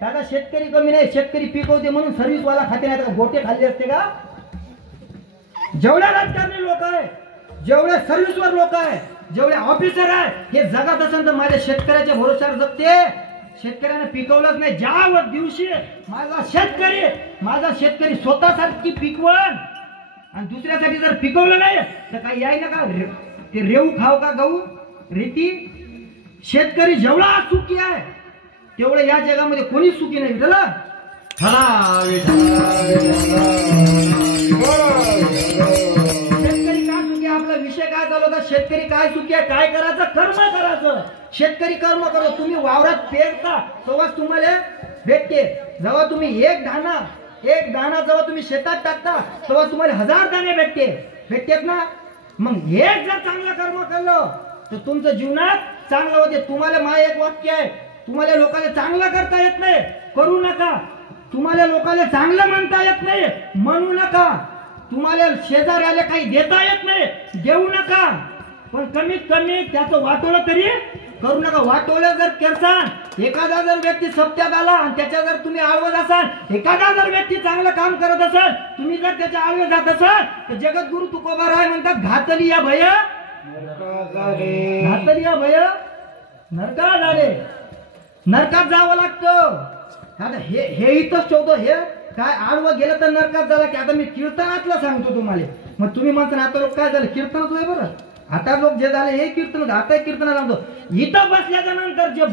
दादा शेतकरी कमी नाही, शेतकरी पिकवते म्हणून सर्व्हिस वाला खाते नाही तर गोटे खाल्ले असते का? जेवढे राजकारणी लोक आहे, जेवढे सर्व्हिसवर लोक आहे, जेवढे ऑफिसर आहे, हे जगत असेल तर माझ्या शेतकऱ्याच्या भरोश्यावर जगते. शेतकऱ्याने पिकवलंच नाही, ज्या दिवशी माझा शेतकरी स्वतःसाठी पिकवण आणि दुसऱ्यासाठी जर पिकवलं नाही तर काही याय ना का ते रेऊ खाव का गहू रेती. शेतकरी जेवढा सुखी आहे तेवढे या जगामध्ये कोणी सुखी नाही. शेतकरी काय सुखी, आपला विषय काय चालू होता, शेतकरी काय सुखी आहे, काय करायचं, कर्म करायचं. शेतकरी कर्म करतो. तुम्ही वावरात पेरता तेव्हा तुम्हाला भेटते. जेव्हा तुम्ही एक दाणा जेव्हा तुम्ही शेतात टाकता तेव्हा तुम्हाला 1000 दाणे भेटतेत ना. मग एक जर चांगलं कर्म केलं तर तुमचं जीवनात चांगलं होते. तुम्हाला माय एक वाक्य आहे, तुम्हाला लोकांना चांगलं करता येत नाही, करू नका. तुम्हाला लोकांना चांगलं म्हणता येत नाही, म्हणू नका. तुम्हाला शेजाऱ्याला काही देता येत नाही, देऊ नका. पण कमीत कमी त्याचं वाटोळं तरी करू नका. वाटोळं जर करसान, एखादा जर व्यक्ती सत्यात आला आणि त्याच्या जर तुम्ही आळवत असाल, एखादा जर व्यक्ती चांगलं काम करत असाल, तुम्ही जर त्याच्या आळवे जात असाल तर जगद्गुरु तुकोबाराय म्हणतात घातली या भय नरका झाले. नरकात जावं लागतं. आता हे इथंच ठेवतो. हे काय आडवं गेलं तर नरकात झाला की. आता मी कीर्तनातलं सांगतो तुम्हाला. मग तुम्ही म्हणता आता लोक काय झालं, कीर्तनच आहे बरं. आता लोक जे झाले हे कीर्तन, आता कीर्तन सांगतो. इथं बसल्याच्या नंतर जे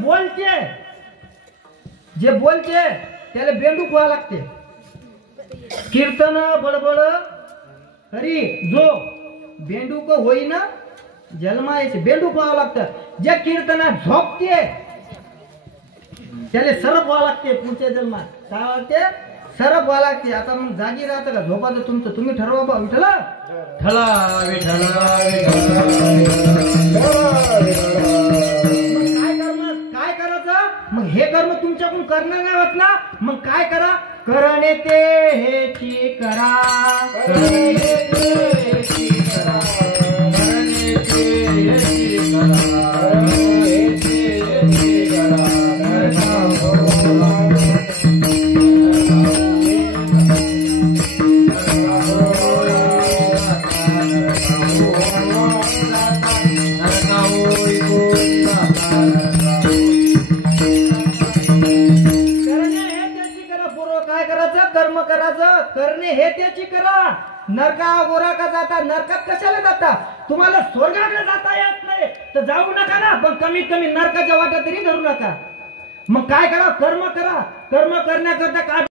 बोलते त्याला बेंडू व्हावं लागते. कीर्तन बडबड तरी जो बेंडूक होईना जन्मायचे बेंडूक व्हावं लागतं. जे कीर्तनात झोपते त्याला सरप व्हावं लागते. पुढच्या जन्मात काय वाटते, सरप व्हावं लागते. आता मग जागी राहतं का झोपाचं तुमचं तुम्ही ठरवा बा. विठला काय करायचं. मग हे कर्म तुमच्याकडून करणं नाही होत ना. मग काय करा, करणे ते हेची करा. कर्म करायचं, करणे हे त्याची करा. नरका गोरा का जाता, नरकात कशाला जाता. तुम्हाला स्वर्गाकडे जाता येत नाही तर जाऊ नका ना, पण कमीत कमी नरकाच्या वाट्या तरी धरू नका. मग काय करा, कर्म करा. कर्म करण्याकरता काय